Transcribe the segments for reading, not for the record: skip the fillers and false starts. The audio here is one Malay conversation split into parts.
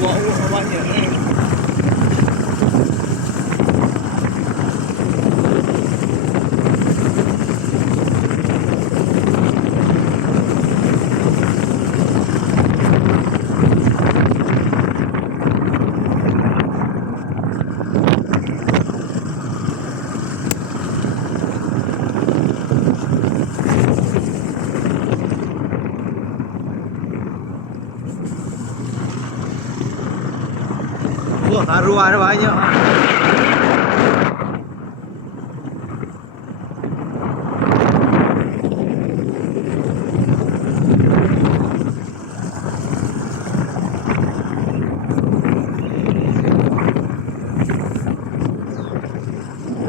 uak-uak banyak ni. Wah, karuan banyak.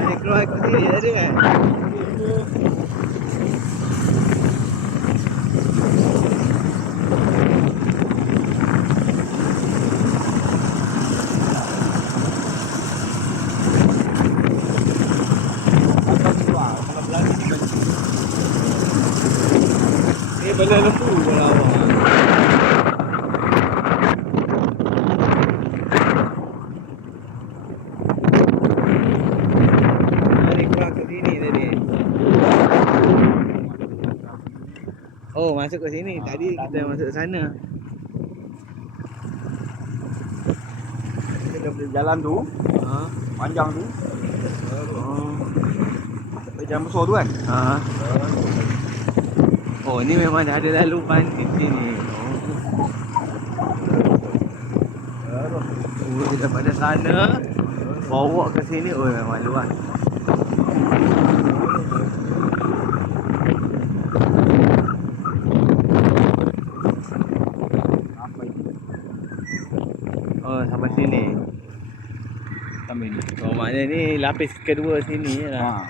Ini keluar kat sini tadi kan? Ni bela lembu kalau awak. Mari keluar ke sini tadi. Oh, masuk ke sini. Tadi kita masuk ke sana. Kita boleh jalan tu, panjang tu. Sampai jalan besar tu kan. Oh, ni memang dah ada laluan di sini. Oh, daripada sana bawa ke sini. Oh, memang luas. Oh, sampai sini. Sampai ni. Oh, maknanya ni lapis kedua sini lah.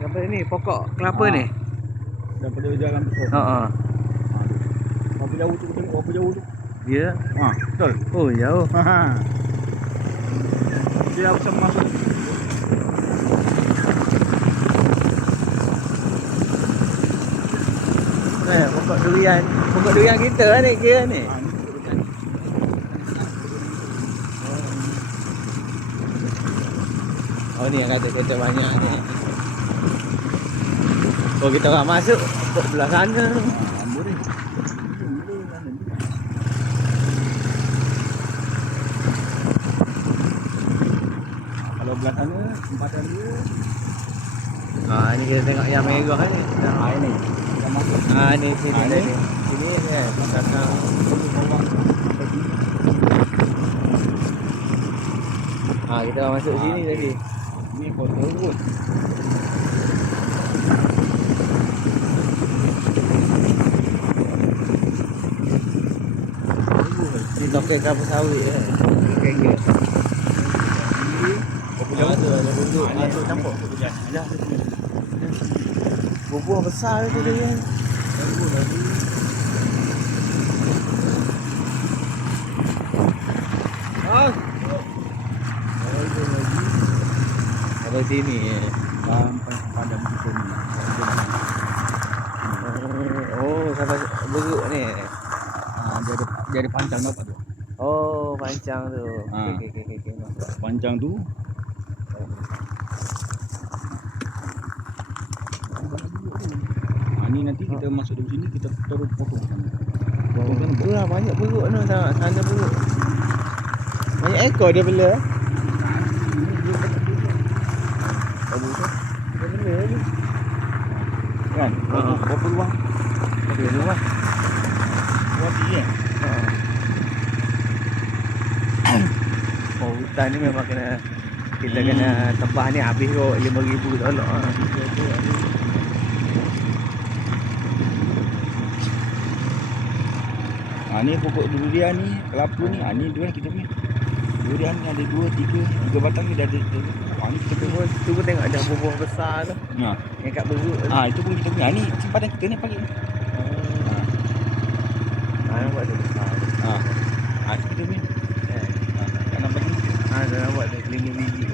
Sampai ni pokok kelapa ni. Daripada jalan besar. Berapa jauh tu tengok, berapa jauh tu? Ya. Betul. Oh, jauh. Dia bisa masuk. Pokok durian. Pokok durian kita lah ni kira ni. Oh, ni yang kata-kata banyak ni. Oh, kita orang masuk pokok belah sana. Boleh. Kalau belah sana tempatan dia. Ni kita tengok yang merah ni. Ini. Kita masuk. Ni sini ni. tadi. Sini kan. Belakang. Kita orang masuk sini tadi. Ni kota pun. Ni tokek kelapa sawit kan. Kira-kira. Tu ada bunduk. Tu nampak. Ya. Bubuh besar tu dia kan. Sampai sini. Sampai padam kita ni. Oh, sampai beruk ni. Dia ada pancang dapat tu. Oh, pancang tu. Okey. Pancang tu. Ni nanti kita masuk dari sini, kita terus potong sana. Tu lah banyak beruk tu. Sana beruk. Banyak ekor dia bela. Bagus tu. Dia bela ni. Kan? Berapa ruang? Okey, rumah. Ruang tinggi kan? Oh, hutan ni memang kita kena tebah ni habis kot $5,000 Ni pokok durian ni, kelapa ni, ni durian kita punya. Durian ni ada 2, 3 batang ni dah ada. Ni kita punya. Tu pun tengok ada buah besar tu. Yang kat beruk tu. Itu pun kita punya. Ni simpanan kita ni pagi ni. Nampak tu besar. Itu kita punya. Nak nampak ni. Dah nampak tu 5 biji.